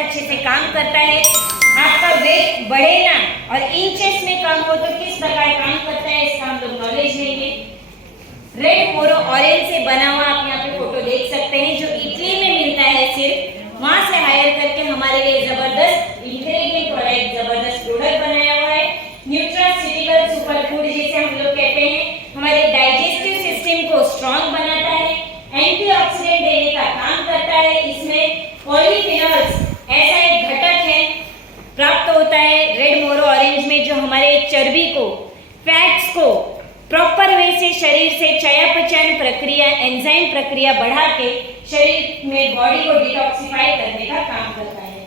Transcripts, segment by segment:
अच्छे से काम करता है। आपका वेट बढ़े ना और इंचेस में कम हो तो किस प्रकार काम करता है इसका हम लोग नॉलेज लेंगे। रेड मोरो ऑरेंज से बना हुआ आप यहाँ पे फोटो देख सकते हैं, जो इटली में मिलता है, सिर्फ वहां से हायर करके हमारे लिए जबरदस्त इंग्रेडिएंट वाला एक जबरदस्त प्रोडक्ट बनाया हुआ है। न्यूट्रास्यूटिकल सुपर फूड जिसे हम लोग कहते हैं, हमारे डाइजेस्टिव सिस्टम को स्ट्रांग बनाता है, एंटीऑक्सीडेंट देने का काम करता है। इसमें पॉलीफिनॉल्स ऐसा एक घटक है प्राप्त होता है रेड मोरो ऑरेंज में, जो हमारे चर्बी को, फैट्स को प्रॉपर वे से शरीर से चयापचय प्रक्रिया, एंजाइम प्रक्रिया बढ़ा के शरीर में बॉडी को डिटॉक्सिफाई करने का काम करता है।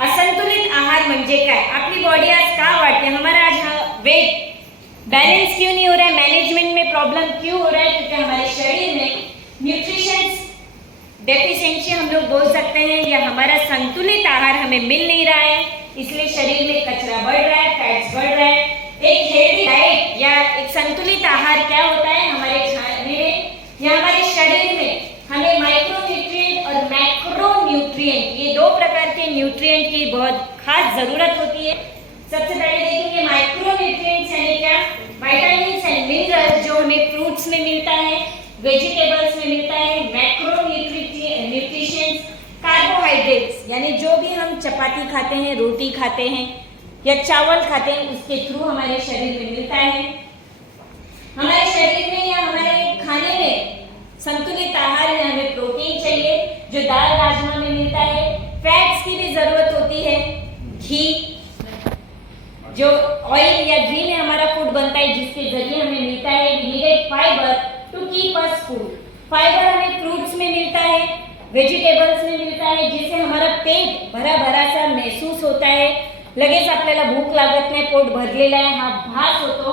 असंतुलित आहार म्हणजे काय? आपली बॉडी आज का वाटते, हमारा आज वेट बैलेंस क्यों नहीं हो रहा है, मैनेजमेंट में प्रॉब्लम क्यों हो रहा है? क्योंकि हमारे शरीर में न्यूट्रिशन डेफिशिएंसी हम लोग बोल सकते हैं, या हमारा संतुलित आहार हमें मिल नहीं रहा है, इसलिए शरीर में कचरा बढ़ रहा है, फैट्स बढ़ रहा है। एक हेल्दी डाइट या एक संतुलित आहार क्या होता है? हमारे खाने में या हमारे शरीर में हमें माइक्रोन्यूट्रिएंट और मैक्रोन्यूट्रिएंट, ये दो प्रकार के न्यूट्रिएंट की बहुत खास जरूरत होती है। सबसे पहले देखेंगे माइक्रोन्यूट्रिएंट्स यानी क्या? विटामिन्स एंड मिनरल्स जो हमें फ्रूट्स में मिलता है, वेजिटेबल्स में मिलता है। न्यूट्रिशंस कार्बोहाइड्रेट्स यानी जो भी हम चपाती खाते हैं, रोटी खाते हैं या चावल खाते हैं, उसके थ्रू हमारे शरीर में मिलता है। हमारे शरीर में या हमारे खाने में संतुलित आहार में हमें प्रोटीन चाहिए जो दाल राजमा में मिलता है। फैट्स की भी जरूरत होती है, घी जो ऑयल या घी में हमारा फूड बनता है जिसके जरिए हमें मिलता है। We need fibre to keep us food. Fibre हमें फ्रूट्स में मिलता है, वेजिटेबल्स में मिलता है, जिससे हमारा पेट भरा भरा सा महसूस होता है, लगेच आपल्याला भूक लागत नाही, पोट भरलेला है, हा भास होतो।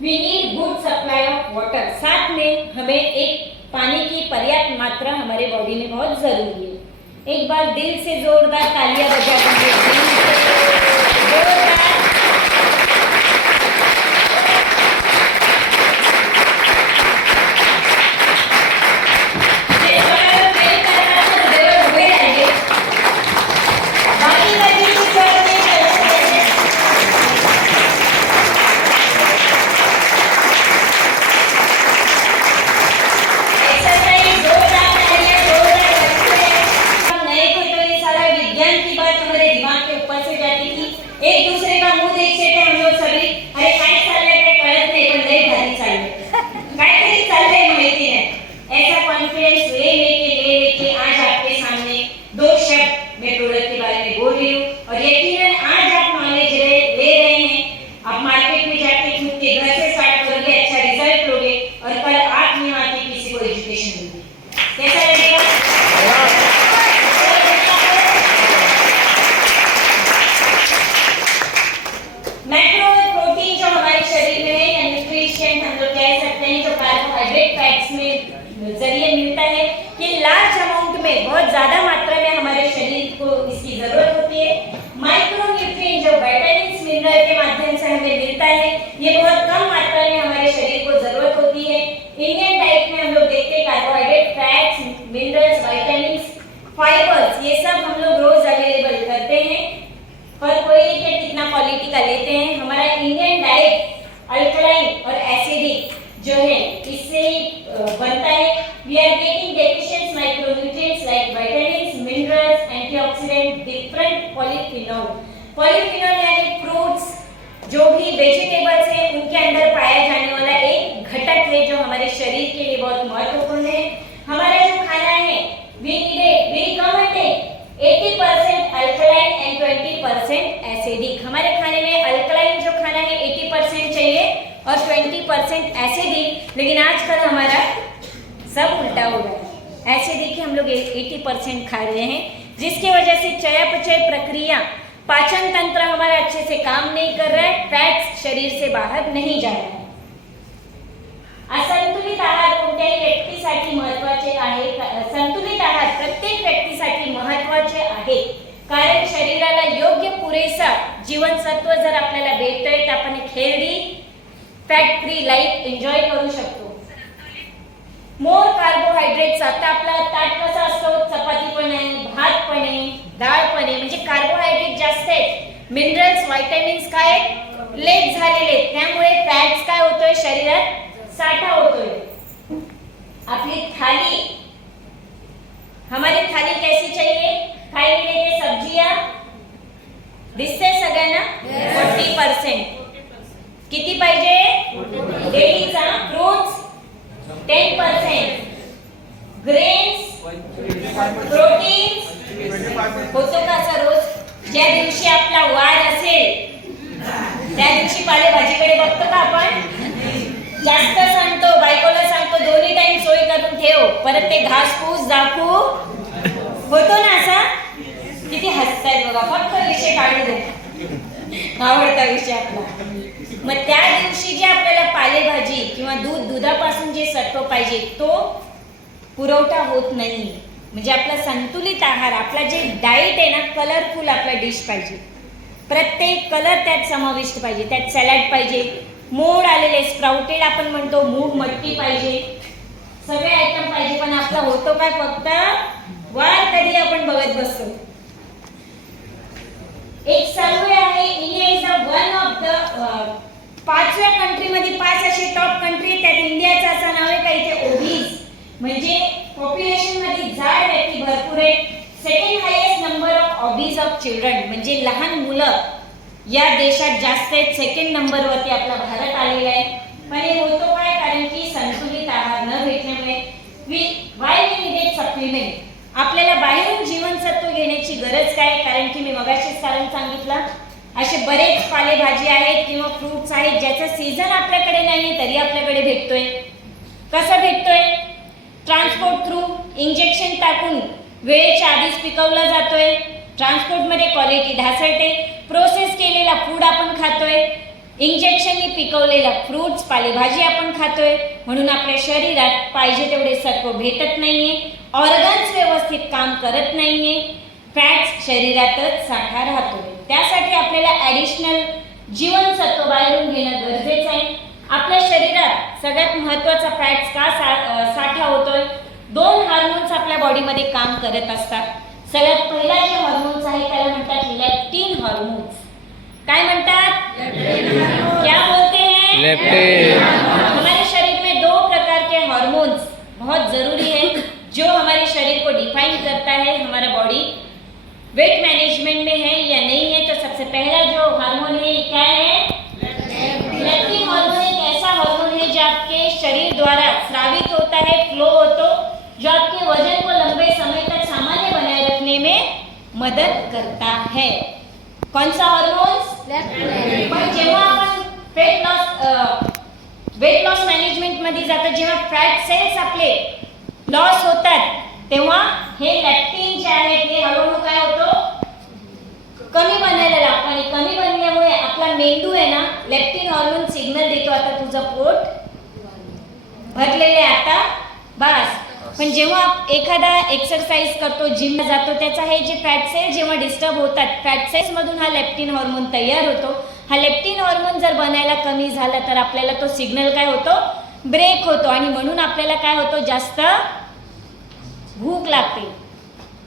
We need good supply of water. साथ में हमें एक पानी की पर्याप्त मात्रा हमारे बॉडी में बहुत जरूरी है। एक बार दिल से जोरदार तालियां बजा दीजिए। एक दूसरे का मुंह देखते थे हम लोग सभी, अरे काय चाललंय काय कळत नाही पण लय भारी चाललंय, काहीतरी चाललंय माहिती है। ऐसा कॉन्फिडेंस लेके आज आपके सामने दो शब्द मैं प्रोडक्ट के बारे में बोल रही हूँ और यकीनन आज आप नॉलेज ले रहे हैं। आप मार्केट में जाके खुद के घर से स्टार्ट करोगे, अच्छा रिजल्ट लोगे और कल आप नहीं आके किसी को एजुकेशन दोगे। कैसा लगेगा? मैक्रो प्रोटीन जो हमारे शरीर में है या न्यूट्रिशन हम लोग कह सकते हैं, जो कार्बोहाइड्रेट फैट्स में जरिए मिलता है, ये लार्ज अमाउंट में, बहुत ज्यादा मात्रा में हमारे शरीर को इसकी जरूरत होती है। माइक्रो न्यूट्रिएंट जो विटामिन्स मिनरल के माध्यम से हमें मिलता है, ये बहुत कम मात्रा में हमारे शरीर को जरूरत होती है। इंडियन डाइट में हम लोग देखते हैं carbohydrate, fats, minerals, vitamins, fibres, ये सब हम लोग रोज अवेलेबल करते हैं, पर कोई क्या कितना क्वालिटी का लेते हैं। हमारा इंडियन डाइट अल्कलाइन और एसिडिक जो है इससे बनता है। We are getting deficient micronutrients like vitamins, minerals, antioxidant, different polyphenol. Polyphenol यानी फ्रूट्स, जो भी वेजिटेबल्स है उनके अंदर पाया जाने वाला एक घटक है जो हमारे शरीर के लिए बहुत महत्वपूर्ण है। हमारा जो खाना है we recommend 80% alkaline and 20% acidic. हमारे खाने में अल्कलाइन जो खाना है 80% चाहिए और 20% एसिडिक, लेकिन आजकल हमारा सब उल्टा हो रहा है। एसिडिक ही हम लोग 80% खा रहे हैं, जिसकी वजह से चयापचय प्रक्रिया, पाचन तंत्र हमारा अच्छे से काम नहीं कर रहा है, फैट्स शरीर से बाहर नहीं जा रहा है। असंतुलित आहार कोणत्याही व्यक्तीसाठी महत्त्वाचे आहे? संतुलित आहार प्रत्येक व्यक्तीसाठी महत्त्वाचे आहे, कारण शरीराला योग्य पुरेसा जीवनसत्व जर आपल्याला भेटतंय तर आपण एक healthy fat free life enjoy करू शकतो। मोर कार्बोहाइड्रेट्स, आता आपला ताट कसा असतो, चपाती पण आहे, भात मिनरल्स, व्हिटॅमिन्स काय लेट झालेले, त्यामुळे फॅट्स काय होतोय शरीरात साठा होतोय. आपली थाली, हमारी थाली कैसी चाहिए, खाई लेते सब्जियां दिसते सगळ्यांना 40%. किती पाहिजे डेलीचा, फ्रूट्स 10%, ग्रेन्स, प्रोटीन्स होतो का असं रोज. ज्या दिवशी आपला वार असेल त्या दिवशी पालेभाजीकडे बघतो का आपण, जास्त सांगतो, बायकोला सांगतो 2 टाइम सोय करून ठेव, परत ते घासपूस दाखवू होतो ना असा. किती हसतायत बघा, फक्त विषय काढू दे, आवडता विषय आपला. मग त्या दिवशी जे आपल्याला पालेभाजी किंवा दुधापासून जे सत्व पाहिजे तो पुरवठा होत नाही. म्हणजे आपला संतुलित आहार, आपला जे डाएट आहे ना, कलरफुल आपला डिश पाहिजे, प्रत्येक कलर त्यात समाविष्ट पाहिजे, त्यात सॅलड पाहिजे, मोड आलेले स्प्राउटेड आपण म्हणतो, मूग मटकी पाहिजे, सगळे आयटम पाहिजे. पण आपला होतो काय, फक्त वार कधी आपण बघत बसतो. एक सर्वे आहे, India is one of the 5व्या कंट्रीमध्ये 5 असे टॉप कंट्री, त्यात इंडियाचं असं नाव आहे का इथे ओबीज म्हणजे पॉप्युलेशन मध्ये जाड व्यक्ती भरपूर आहे. Second highest number of obese of children म्हणजे लहान मुलं या देशात जास्त आहेत. सेकंड नंबर वरती आपला भारत आलेला आहे. पण हे होतो काय, कारण की संतुलित आहार न भेटल्यामुळे वाय वी नीडेड सप्लिमेंट. आपल्याला बाहेरून जीवनसत्व घेण्याची गरज काय, कारण की मी मगाशीच कारण सांगितलं, असे बरेच पालेभाजी आहेत किंवा फ्रूट्स आहेत ज्याचा सीझन आपल्याकडे नाहीये तरी आपल्याकडे भेटतोय. कसं भेटतोय, ट्रान्सपोर्ट थ्रू, इंजेक्शन टाकून वेळेच्या आधीच पिकवला जातोय, ट्रान्सपोर्ट मध्ये क्वालिटी ढासळते, प्रोसेस केलेला फूड आपण खातोय, इंजेक्शनने पिकवलेला फ्रूट्स पालेभाजी आपण खातोय, म्हणून आपल्या शरीरात पाहिजे तेवढे सत्व भेटत नाहीये, ऑर्गन्स व्यवस्थित काम करत नाहीये, फॅट्स शरीरातच साठा राहतोय. त्यासाठी आपल्याला ॲडिशनल जीवनसत्व बाहेरून घेणं गरजेचं आहे. आपल्या शरीरात सगळ्यात महत्त्वाचा फॅट्स का साठा होतोय, 2 हार्मोन्स आपल्या बॉडीमध्ये काम करत असतात. सगळ्यात पहिला जे हार्मोन्स आहे त्याला म्हणतात लेप्टिन हार्मोन्स. काय म्हणतात, क्या बोलते हैं, लेप्टिन. हमारे शरीर में 2 प्रकार के हार्मोन्स बहुत जरूरी है जो हमारे शरीर को डिफाइन करता है हमारा बॉडी वेट मैनेजमेंट में है या नहीं है. तो सबसे पहला जो हार्मोन है क्या है, लेप्टिन हार्मोन. एक ऐसा हार्मोन है जो आपके शरीर द्वारा स्रावित होता है, फ्लो होतो, जो आपके वजन को लंबे समय तक सामान्य बनाए रखने में मदद करता है. कौन सा हार्मोन्स, पण जेव्हा आपण वेट लॉस मॅनेजमेंट मध्ये जातो, जेव्हा फॅट सेल्स आपले लॉस होतात तेव्हा हे लेप्टिन जे आहे ते हळूहळू काय होतो, कमी बनायला लागतो. आणि कमी बनल्यामुळे आपला मेंदू आहे ना, लेप्टिन हार्मोन सिग्नल देतो, आता तुझं पोट भरलेले आता बस. पण जेव्हा एखादा एक्सरसाइज करतो, जिमला जातो, त्याचा हे जे फॅट सेल जेव्हा डिस्टर्ब होतात, फॅट सेल्स मधून हा लेप्टिन हार्मोन तयार होतो. हा लेप्टिन हार्मोन जर बनायला कमी झाला तर आपल्याला तो सिग्नल काय होतो, ब्रेक होतो, आणि म्हणून आपल्याला काय होतो, जास्त भूक लागते.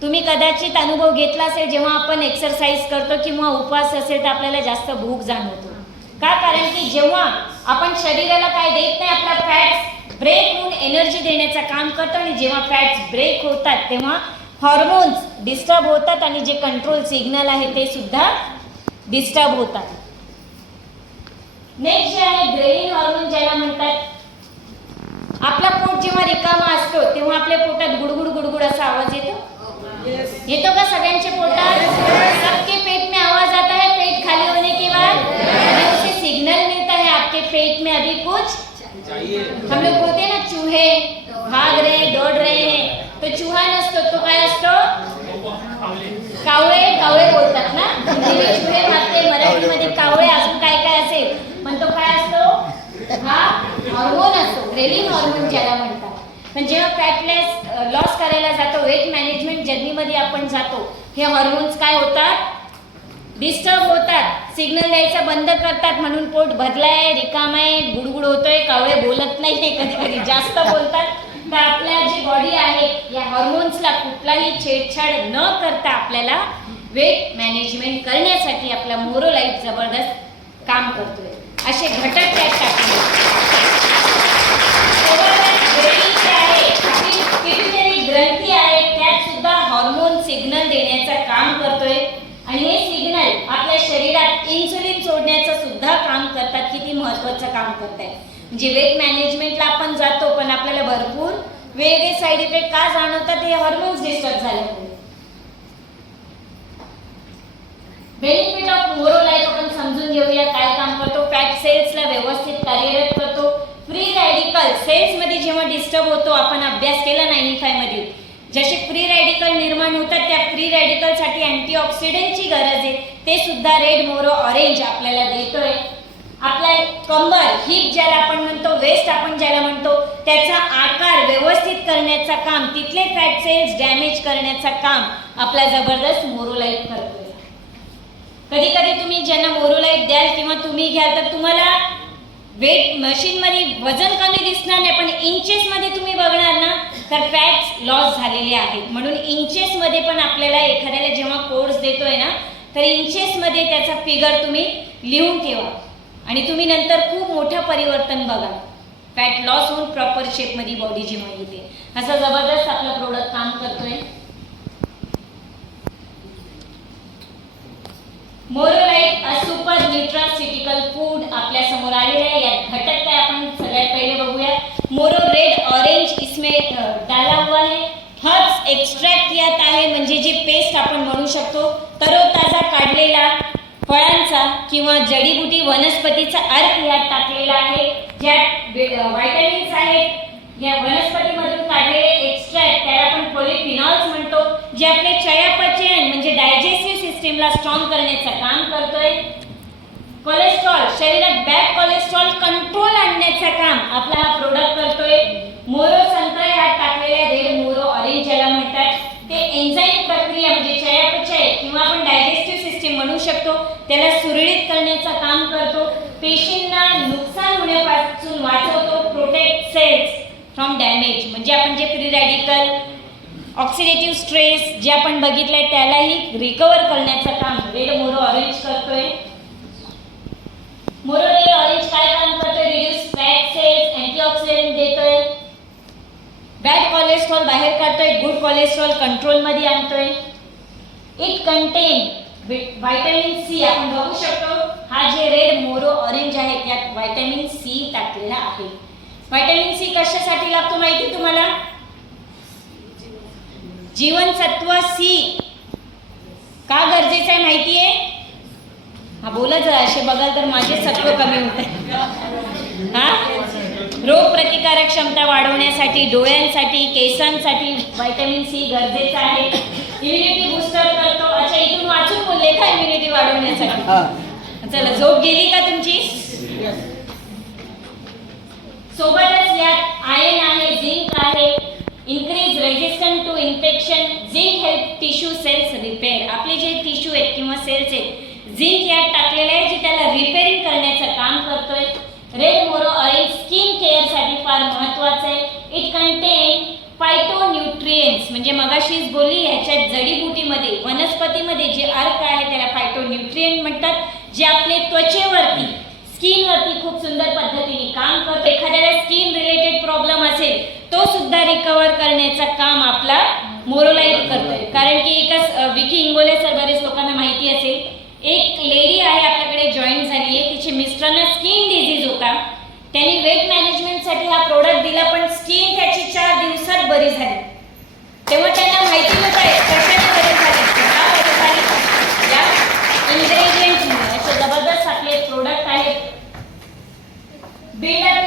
तुम्ही कदाचित अनुभव घेतला असेल, जेव्हा आपण एक्सरसाइज करतो किंवा उपवास असेल तर आपल्याला जास्त भूक जाणवतो. का, कारण की जेव्हा आपण शरीराला काय देत नाही, आपला फॅट्स ब्रेक होऊन एनर्जी देण्याचं काम करतो, आणि जेव्हा फॅट्स ब्रेक होतात तेव्हा हॉर्मोन्स डिस्टर्ब होतात आणि जे कंट्रोल सिग्नल आहे ते सुद्धा डिस्टर्ब होतात. नेक्स्ट जे आहे ग्रेलिन हार्मोन, ज्याला म्हणतात. आपला पोट जेव्हा रिकामा असतो तेव्हा आपल्या पोटात गुडगुड गुडगुड असा आवाज येतो. येतो का सगळ्यांच्या पोटात? सबके पेट में आवाज आता है पेट खाली होने के बाद, उसे सिग्नल मिलता है आपके पेट में अभी कुछ चाहिए. हम लोग बोलते हैं ना, चूहे भाग रहे दौड़ रहे हैं, तो चूहा नसतो, तो काय असतो, कावळे. कावळे बोलतात ना, हिंदीमध्ये चूहे भागते, मराठीमध्ये कावळे, अजून काय काय असेल, पण तो काय असतो, हा हार्मोन असतो, ग्रेलिन हार्मोन ज्याला म्हणतात. पण जेव्हा फॅट लॉस करायला जातो, वेट मॅनेजमेंट जर्नीमध्ये आपण जातो, हे हार्मोन्स काय होतात, डिस्टर्ब होतात, सिग्नल द्यायचा बंद करतात, म्हणून पोट भरलाय, रिकाम आहे, गुडगुड होतोय, कावळे बोलत नाही, कधी कधी जास्त बोलतात. तर आपल्या जी बॉडी आहे या हार्मोन्सला कुठलाही छेडछाड न करता आपल्याला वेट मॅनेजमेंट करण्यासाठी आपला मोरोलाइट जबरदस्त काम करतोय. असे घटक त्यात टाकले. ग्रंथी आहे त्यात सुद्धा हार्मोन सिग्नल देण्याचं काम करतोय आणि हे सिग्नल आपल्या शरीरात इन्सुलिन सोडण्याचं सुद्धा काम करतात. किती महत्त्वाचं काम करताय. म्हणजे वेट मॅनेजमेंटला आपण जातो पण आपल्याला भरपूर वेगळे साईड इफेक्ट का जाणवतात, हे हार्मोन्स डिस्टर्ब झाल्यामुळे. बेनिफिट ऑफ मोरोलाइट आपण समजून घेऊया. काय काम करतो, फॅट सेल्सला व्यवस्थित कार्यरत करतो. फ्री रॅडिकल सेल्स मध्ये जेव्हा डिस्टर्ब होतो, आपण अभ्यास केला 95 मध्ये, जसे फ्री रॅडिकल निर्माण होतात त्या फ्री रॅडिकल साठी अँटीऑक्सिडंटची गरज आहे, ते सुद्धा रेड मोरो ऑरेंज आपल्याला देतोय. आपला कंबर हिप ज्याला आपण म्हणतो, वेस्ट आपण ज्याला म्हणतो, त्याचा आकार व्यवस्थित करण्याचं काम, तिथले फॅट सेल्स डॅमेज करण्याचं काम आपला जबरदस्त मोरोलाइट करतोय. कधी कधी तुम्ही ज्यांना मोरोलाइट द्याल किंवा तुम्ही घ्याल तर तुम्हाला वेट मशीन मध्ये वजन कमी दिसणार नाही, पण इंचेस मध्ये तुम्ही बघणार ना तर फॅट्स लॉस झालेले आहेत. म्हणून इंचेस मध्ये पण आपल्याला एखाद्याला जेव्हा कोर्स देतोय ना तर इंचेस मध्ये त्याचा फिगर तुम्ही लिहून ठेवा आणि तुम्ही नंतर खूप मोठं परिवर्तन बघा. फॅट लॉस होऊन प्रॉपर शेप मध्ये बॉडी जेव्हा येते, असं जबरदस्त आपला प्रोडक्ट काम करतोय. मोरोलाइट अ सुपर न्यूट्रास्युटिकल फूड आपल्या समोर आलेला आहे. यात घटक काय आपण सगळ्यात पहिले बघूया. मोरो रेड ऑरेंज इसमें डाला हुआ है. हर्ब्स एक्स्ट्रॅक्ट यात आहे, म्हणजे जे पेस्ट आपण म्हणू शकतो, तरोताजा काढलेला फळांचा किंवा जडीबुटी वनस्पतीचा अर्क यात टाकलेला आहे. ज्यात व्हिटॅमिन्स आहेत. या वनस्पतीमधून काढलेले एक्स्ट्रॅक्ट त्याला आपण पॉलिफिनॉल्स म्हणतो, जे आपले चयापचय म्हणजे डायजेस्टिव्ह सिस्टीमला स्ट्रॉंग करण्याचं काम करतोय. कोलेस्ट्रॉल, शरीरात बॅड कोलेस्ट्रॉल कंट्रोल आणण्याचं काम आपला हा प्रोडक्ट करतोय. मोरो संत्रा यात टाकलेल्या रेड मोरो ऑरेंज ज्याला म्हणतात, ते एन्झाईम प्रक्रिया म्हणजे चयापचय किंवा आपण डायजेस्टिव्ह सिस्टीम म्हणू शकतो त्याला सुरळीत करण्याचं काम करतो. पेशींना नुकसान होण्यापासून वाचवतो. प्रोटेक्ट सेल्स फ्रॉम डॅमेज, म्हणजे आपण जे फ्री रॅडिकल ऑक्सिडेटिव्ह स्ट्रेस जे आपण बघितलंय त्यालाही रिकवर करण्याचं काम रेड मोरो ऑरेंज करतोय. मोरो रेड ऑरेंज काय काम करतोय, रिड्यूस फॅट सेल्स, अँटीऑक्सिडंट देतोय, बॅड कोलेस्ट्रॉल बाहेर काढतोय, गुड कोलेस्ट्रॉल कंट्रोल मध्ये आणतोय. इट कंटेन व्हिटॅमिन सी, आपण बघू शकतो हा जे रेड मोरो ऑरेंज आहे त्यात व्हिटॅमिन सी टाकलेला आहे. व्हिटॅमिन सी कशासाठी लागतो माहिती तुम्हाला, जीवनसत्व सी का गरजेचं आहे माहिती आहे. हा बोला जरा, असे बघाल तर माझे सत्व कमी होते. हा, रोग प्रतिकारक क्षमता वाढवण्यासाठी, डोळ्यांसाठी, केसांसाठी व्हिटॅमिन सी गरजेचं आहे. इम्युनिटी बूस्टर करतो. अच्छा, इथून वाचून बोलले का इम्युनिटी वाढवण्यासाठी. चला, झोप गेली का तुमची. सोबतच यात आयर्न आहे, झिंक आहे, increase resistant to infection, zinc help tissue cells repair. आपले जे टिश्यू आहेत किंवा सेल्स आहेत, झिंक यात टाकलेलं आहे जे त्याला रिपेअरिंग करण्याचं काम करतोय. रेड मोरो ऑरेंज स्किन केअर साठी फार महत्त्वाचं आहे. इट कंटेन फायटोन्यूट्रिएंट्स, म्हणजे मगाशीच बोलली ह्याच्यात जडीबुटीमध्ये वनस्पतीमध्ये जे अर्क आहे त्याला फायटोन्यूट्रिएंट म्हणतात, जे आपले त्वचेवरती स्किनवरती खूप सुंदर पद्धतीने काम करतो. एखाद्याला स्किन रिलेटेड प्रॉब्लेम असेल तो सुद्धा रिकवर करण्याचं काम आपला मोरोलाइट करतोय. कारण की एका विकी इंगोले सर, बरेच लोकांना माहिती असेल, एक लेडी आहे आपल्याकडे जॉईन झाली आहे, तिचे मिस्टरांना स्किन डिझीज होता, त्यांनी वेट मॅनेजमेंटसाठी हा प्रोडक्ट दिला पण स्किन त्याची 4 दिवसात बरी झाली. तेव्हा त्यांना माहिती नव्हतं कशाने बरी झाली, या इन्ग्रेडियंट्समुळे. असे जबरदस्त आपले प्रोडक्ट आहेत. बिल्ड अप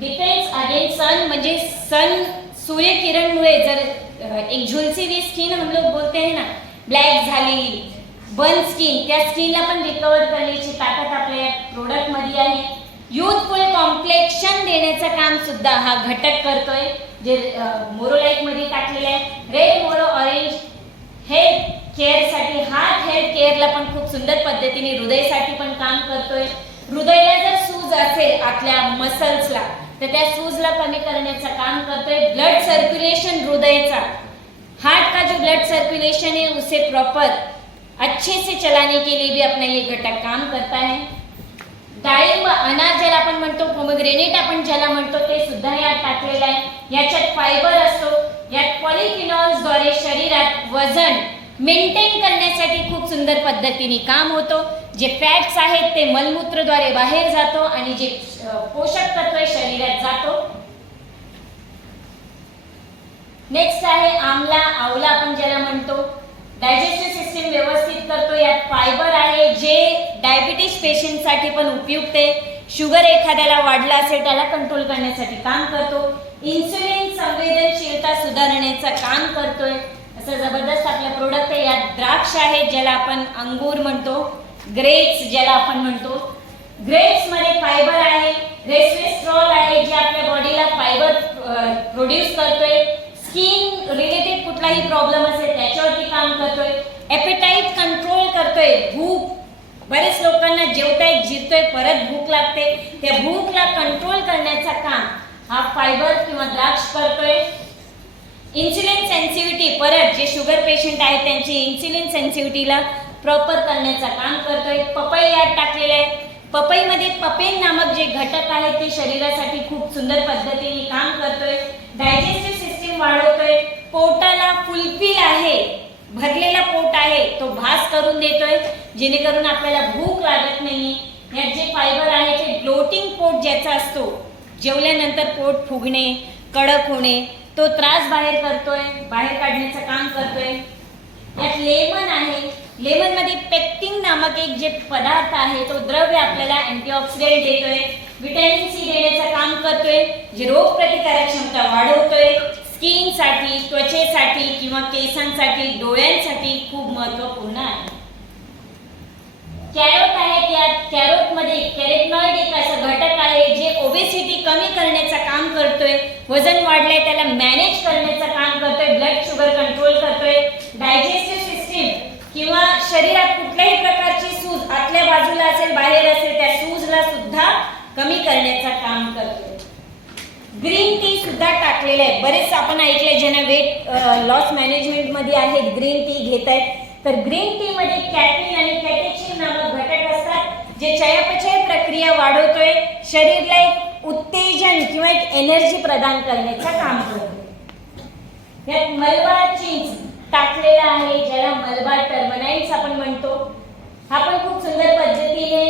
डिफेन्स अगेन्स्ट सन, म्हणजे सन सूर्यकिरणमुळे जर एक झुलसी स्किन हम लोग बोलते हैं ना, ब्लॅक झालेली बर्न स्किन, त्या स्किनला पण रिकवर करण्याची ताकद आपल्या प्रोडक्ट मध्ये आहे. युथफुल कॉम्प्लेक्शन देण्याचं काम सुद्धा हा घटक करतोय, जे मोरोलाइट मध्ये टाकलेले आहे. रेड मोरो ऑरेंज हेल्थ केअर साठी, हार्ट हेल्थ केअरला पण खूप सुंदर पद्धतीने, हृदयासाठी पण काम करतोय. हृदयाला जर सूज असेल आपल्या मसल्सला तर त्या सूजला कमी करण्याचं काम करतोय. ब्लड सर्क्युलेशन हृदयाचा, हार्ट का जो ब्लड सर्कुलेशन है उसे प्रॉपर अच्छे से चलाने के लिए भी अपना ये घटक काम करता है। डाळिंब अनार ज्याला आपण म्हणतो, पोमग्रेनेट आपण ज्याला म्हणतो, ते सुद्धा यात टाकलेलं आहे। याच्यात फायबर असतो, यात पॉलिफिनॉल्स द्वारे शरीरात वजन मेंटेन करण्यासाठी खूप सुंदर पद्धतीने काम होतो। जे फॅट्स आहेत ते मलमूत्रद्वारे बाहेर जातो आणि जे पोषक तत्व शरीरात जातो। नेक्स्ट आहे आमला, आवला आपण ज्याला म्हणतो, डायजेस्टिव्ह सिस्टीम व्यवस्थित करतो। यात फायबर आहे जे डायबिटीज पेशंटसाठी पण उपयुक्त आहे। शुगर एखाद्याला वाढला असेल त्याला कंट्रोल करण्यासाठी काम करतो। इन्सुलिन संवेदनशीलता सुधारण्याचं काम करतोय। असं जबरदस्त आपला प्रोडक्ट आहे। यात द्राक्ष आहे ज्याला आपण अंगूर म्हणतो, ग्रेप्स ज्याला आपण म्हणतो। ग्रेप्स मध्ये फायबर आहे, रेस्वेस्ट्रॉल आहे जे आपल्या बॉडीला फायबर प्रोड्यूस करतोय। स्किन रिलेटेड कुठलाही प्रॉब्लेम असेल त्याच्यावरती काम करतोय। एपेटाइट कंट्रोल करतोय, भूक बरेच लोकांना जेवताय जिरतोय परत भूक लागते, त्या भूकला कंट्रोल करण्याचं काम हा फायबर किंवा द्राक्ष करतोय। इन्सुलिन सेन्सिटिव्हिटी, परत जे शुगर पेशंट आहेत त्यांची इन्सुलिन सेन्सिटिव्हिटीला प्रॉपर करण्याचं काम करतोय। पपई यात टाकलेलं आहे। पपईमध्ये पपेन नामक जे घटक आहेत ते शरीरासाठी खूप सुंदर पद्धतीने काम करतोय। डायजेस्टिव्ह सिस्टीम वाढवतोय, पोटाला फुलफिल आहे, भरलेला पोट आहे तो भास करून देतोय जेणेकरून आपल्याला भूक लागत नाही। यात जे फायबर आहे ते ब्लोटिंग पोट ज्याचा असतो, जेवल्यानंतर पोट फुगणे, कडक होणे, तो त्रास बाहेर करतोय, बाहेर काढण्याचं काम करतोय। यात लेमन आहे, लेमन मध्ये पेक्टिन नामक एक जे पदार्थ आहे तो द्रव्य आपल्याला अँटीऑक्सिडेंट देतोय, विटॅमिन सी देण्याचं काम करतोय, जे रोग प्रतिकारक क्षमता वाढवतोय। स्किन साठी, त्वचेसाठी किंवा केसांसाठी, डोळ्यांसाठी खूप महत्त्वपूर्ण आहे। कॅरोट आहे, त्यात कॅरोट मध्ये कॅरोटिनॉइड एक असं घटक आहे जे ओबेसिटी कमी करण्याचं काम करतोय, वजन वाढलंय त्याला मॅनेज करण्याचं काम करतोय, ब्लड शुगर कंट्रोल करतोय। डायजेस्टिव्ह सिस्टीम किंवा शरीरात कुठल्याही प्रकारची सूज आतल्या बाजूला असेल बाहेर असेल त्या सूजला सुद्धा कमी करण्याचं काम करतोय। ग्रीन टी सुद्धा टाकलेलं आहे। बरेच आपण ऐकले ज्यांना वेट लॉस मॅनेजमेंट मध्ये आहे ग्रीन टी घेत आहेत, तर ग्रीन टी मध्ये कॅफीन आणि कॅटेचिन नामक घटक असतात जे चयापचय प्रक्रिया वाढवतोय, शरीराला एक उत्तेजन किंवा एक एनर्जी प्रदान करण्याचं काम करतो। यात मलबार चिंच टाकलेला आहे ज्याला मलबार टर्मनाइट्स आपण म्हणतो। हा पण खूप सुंदर पद्धतीने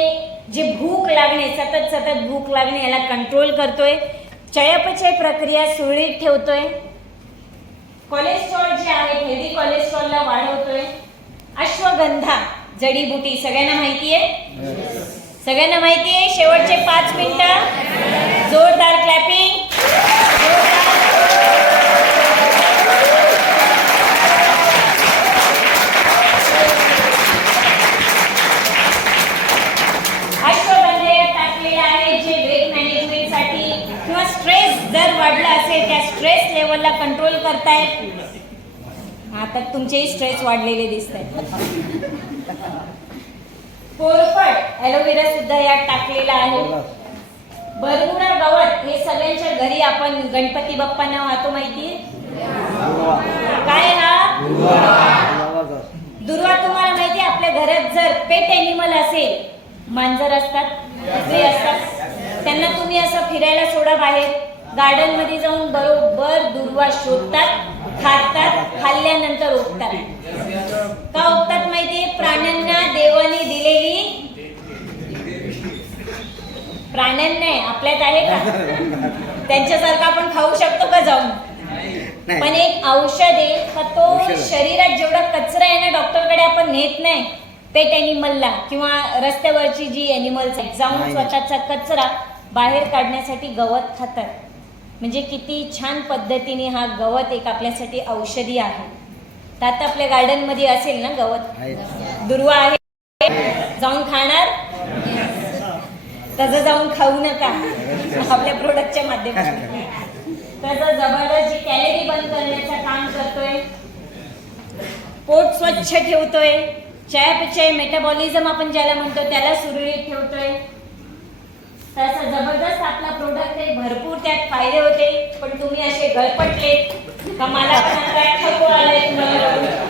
जे भूक लागणे, सतत भूक लागणे याला कंट्रोल करतोय, चयापचय प्रक्रिया सुरळीत ठेवतोय, कोलेस्ट्रॉल जे आहे हेल्दी कोलेस्ट्रॉलला वाढवतोय। अश्वगंधा जडीबुटी सगळ्यांना माहिती आहे, सगळ्यांना माहिती आहे। शेवटचे 5 मिनिटं जोरदार क्लॅपिंग। अश्वगंधा टाकलेला आहे जे वेट मॅनेजमेंट साठी किंवा स्ट्रेस जर वाढला असेल त्या स्ट्रेस लेवलला कंट्रोल करतायत। आता तुमचेही स्ट्रेस वाढलेले दिसत आहेत। कोरफड ॲलोवेरा सुद्धा यात टाकलेला आहे। बरमुडा गवत हे सगळ्यांच्या घरी आपण गणपती बाप्पांना वाहतो, माहितीये काय हा दुर्वा? तुम्हाला माहिती आहे आपल्या घरात जर पेट एनिमल असेल, मांजर असतात, कुत्रे असतात, त्यांना तुम्ही असं फिरायला सोडा बाहेर, गार्डन मध्ये जाऊन बरोबर दुर्वा शोधतात, खातात, खाल्ल्यानंतर ओकतात। का ओकतात माहितीये? प्राण्यांना देवाने दिलेली, प्राण्यांना आपल्यात आहे का त्यांच्यासारखं आपण खाऊ शकतो का जाऊन? पण एक औषध आहे का तो शरीरात जेवढा कचरा आहे ना डॉक्टरकडे आपण नेत नाही, पेट एनिमलला किंवा रस्त्यावरची जी एनिमल्स आहेत जाऊन स्वतःचा कचरा बाहेर काढण्यासाठी गवत खातात। म्हणजे किती छान पद्धतीने हा गवत एक आपल्यासाठी औषधी आहे। तर आता आपल्या गार्डन मध्ये असेल ना गवत, दुर्वा आहे, जाऊन खाणार? तसं जाऊन खाऊ नका आपल्या प्रोडक्टच्या माध्यमातून। त्याचा जबरदस्त जी कॅलरी बंद करण्याचं काम करतोय, पोट स्वच्छ ठेवतोय, चयापचय मेटाबॉलिझम आपण ज्याला म्हणतो त्याला सुरळीत ठेवतोय। तसा जबरदस्त आपला प्रोडक्ट आहे, भरपूर त्यात फायदे होते, पण तुम्ही असे गळपटले का मला पण आता थकवा आलाय तुम्हाला